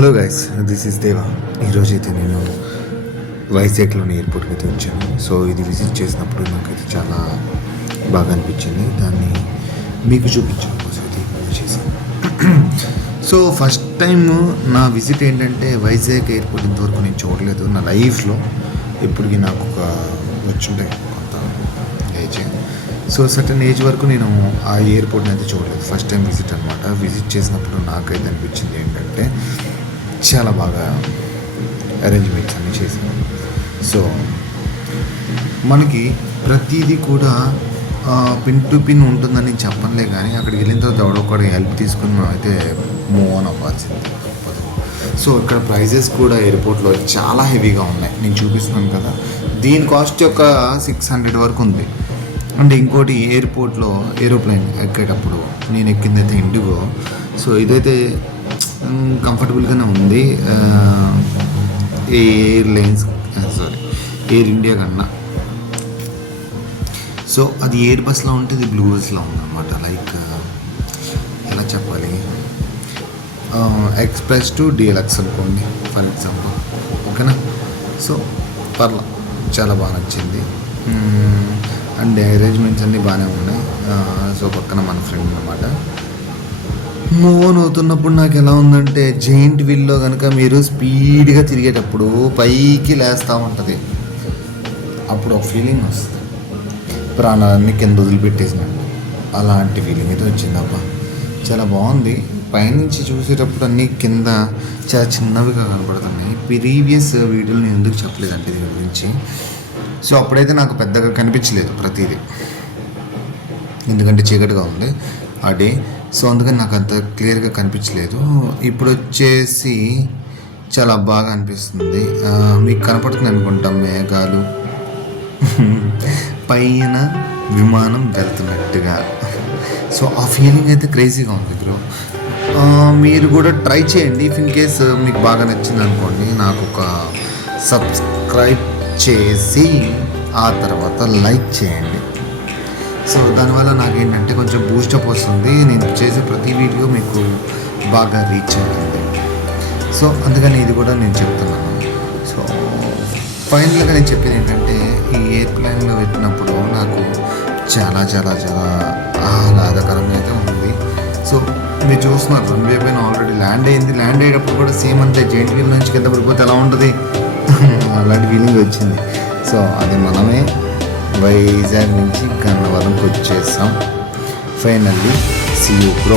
Hello guys, this is దేవా. ఈరోజు అయితే నేను వైజాగ్లోని ఎయిర్పోర్ట్కి అయితే వచ్చాను. సో ఇది విజిట్ చేసినప్పుడు నాకైతే చాలా బాగా అనిపించింది. దాన్ని మీకు చూపించాను కోసం అయితే చేశాను. సో ఫస్ట్ టైం నా విజిట్ ఏంటంటే వైజాగ్ ఎయిర్పోర్ట్ ఇంతవరకు నేను చూడలేదు నా లైఫ్లో. ఇప్పటికి నాకు ఒక వచ్చుంటే కొంత ఏజ్. సో సర్టన్ ఏజ్ వరకు నేను ఆ ఎయిర్పోర్ట్ని అయితే చూడలేదు. ఫస్ట్ టైం విజిట్ అనమాట. విజిట్ చేసినప్పుడు నాకైతే అనిపించింది ఏంటంటే చాలా బాగా అరేంజ్మెంట్స్ అన్నీ చేశాను. సో మనకి ప్రతిదీ కూడా పిన్ టు పిన్ ఉంటుందని చెప్పనులే, కానీ అక్కడికి వెళ్ళిన తర్వాత ఎవడొక్కడి హెల్ప్ తీసుకుని మనం అయితే మూవ్ ఆన్ అవ్వాల్సింది తప్పదు. సో ఇక్కడ ప్రైజెస్ కూడా ఎయిర్పోర్ట్లో చాలా హెవీగా ఉన్నాయి. నేను చూపిస్తున్నాను కదా, దీని కాస్ట్ ఒక 600 వరకు ఉంది. అండ్ ఇంకోటి ఎయిర్పోర్ట్లో ఏరోప్లేన్ ఎక్కేటప్పుడు నేను ఎక్కిందైతే ఇండిగో. సో ఇదైతే కంఫర్టబుల్గానే ఉంది ఎయిర్ ఇండియా కన్నా. సో అది ఎయిర్ బస్లో ఉంటే ఇది బ్లూ బస్లో ఉందన్నమాట. లైక్ ఎలా చెప్పాలి, ఎక్స్ప్రెస్ టు డీలక్స్ అనుకోండి ఫర్ ఎగ్జాంపుల్. ఓకేనా? సో పర్లా చాలా బాగా నచ్చింది. అండ్ అరేంజ్మెంట్స్ అన్నీ బాగానే ఉన్నాయి. సో పక్కన మన ఫ్రెండ్ అన్నమాట. మూవ్ ఆన్ అవుతున్నప్పుడు నాకు ఎలా ఉందంటే, జెయింట్ వీల్లో కనుక మీరు స్పీడ్గా తిరిగేటప్పుడు పైకి లేస్తూ ఉంటుంది, అప్పుడు ఒక ఫీలింగ్ వస్తుంది, ప్రాణాలన్నీ కింద వదిలిపెట్టేసినట్టు. అలాంటి ఫీలింగ్ అయితే వచ్చిందబ్బా. చాలా బాగుంది. పైనుంచి చూసేటప్పుడు అన్నీ కింద చాలా చిన్నవిగా కనపడుతున్నాయి. ప్రీవియస్ వీడియోలు నేను ఎందుకు చెప్పలేదంటే దీని గురించి. సో అప్పుడైతే నాకు పెద్దగా కనిపించలేదు ప్రతిదీ, ఎందుకంటే చీకటిగా ఉంది ఆ డే. సో అందుకని నాకు అంత క్లియర్గా కనిపించలేదు. ఇప్పుడు వచ్చేసి చాలా బాగా అనిపిస్తుంది. మీకు కనపడుతుంది అనుకుంటాం మేఘాలు, పైన విమానం వెళ్తున్నట్టుగా. సో ఆ ఫీలింగ్ అయితే క్రేజీగా ఉంది బ్రో. మీరు కూడా ట్రై చేయండి. ఇఫ్ ఇన్ కేస్ మీకు బాగా నచ్చింది అనుకోండి, నాకు ఒక సబ్స్క్రైబ్ చేసి ఆ తర్వాత లైక్ చేయండి. సో దానివల్ల నాకేంటంటే కొంచెం బూస్టప్ వస్తుంది. నేను చేసే ప్రతి వీడియో మీకు బాగా రీచ్ అవుతుంది. సో అందుకని ఇది కూడా నేను చెప్తున్నాను. సో ఫైనల్గా నేను చెప్పేది ఏంటంటే, ఈ ఎయిర్ప్లేన్లో పెట్టినప్పుడు నాకు చాలా చాలా చాలా ఆహ్లాదకరంగా అయితే ఉంది. సో మీరు చూస్తున్నారు, రన్వే పైన ఆల్రెడీ ల్యాండ్ అయింది. ల్యాండ్ అయ్యేటప్పుడు కూడా సేమ్ అంతే, జెయింట్ వీల్ నుంచి కింద పడిపోతే ఎలా ఉంటుంది అలాంటి ఫీలింగ్ వచ్చింది. సో అది మనమే వైజాగ్ నుంచి గన్నవరంకి వచ్చేసాం. Finally see you bro.